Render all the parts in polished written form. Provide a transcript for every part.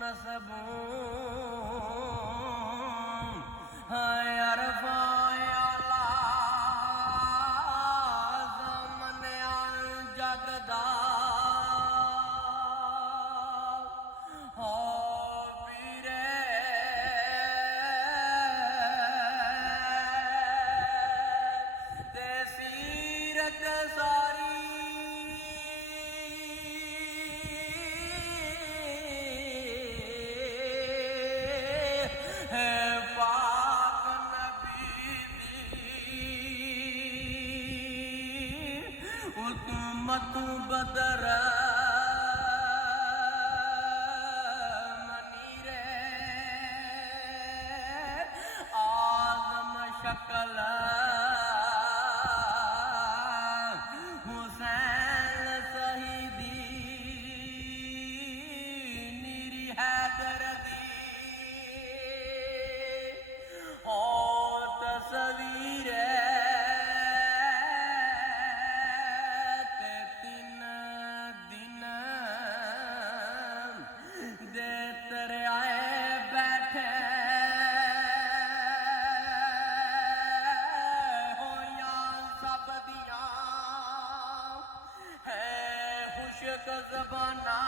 नसबों अरफा आला ज़मने जगदा हो पीरे ते सीरत सारी पाक नबी उम्मत बदर मनीरे आज़म शक्ल हुसैन शहीदी नीरी हैदर तस्वीर ते तीन दिन दे तेरे आए बैठे होया सब दिया है खुशक ज़बाना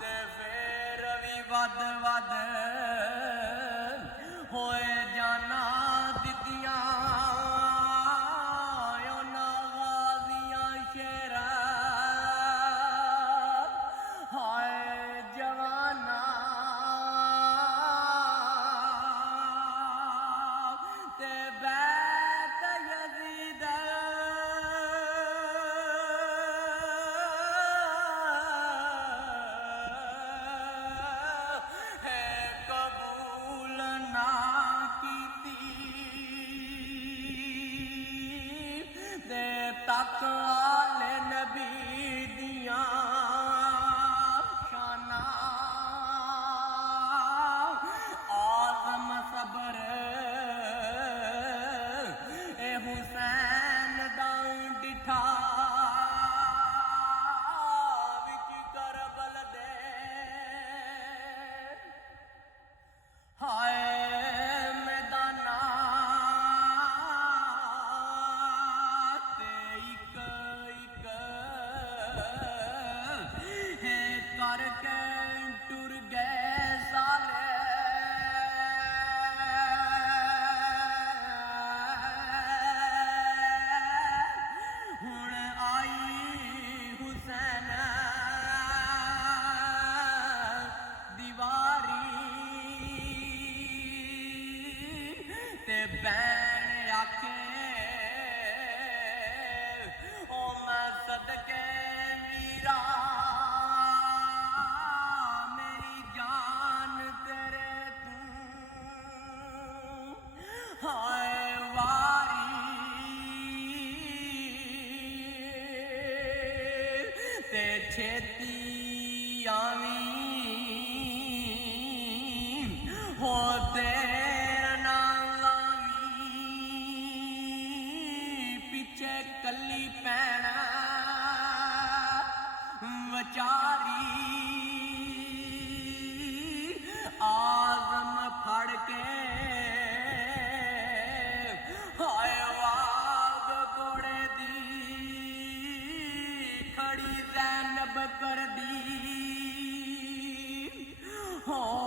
ते फिर भी वद वद होए जाना दितियां गाजियां शेरा हाय जवाना ते बैत यजीद है कबूल ना दे तक आले नबी दिया शाना आज़म सबर ए हुसैन दां डिठा विच करबल दे हाय मैदाना करके टुर गए सारे हुण आई हुसैन दीवारी ते बैन आखे ओ मैं सदके वीरा हाय वारी ते छेती आवी हो तेरा नाम लावी पिछे कली पैना वचारी आज़म फड़ के खड़ी ज़ैनब कर दी हो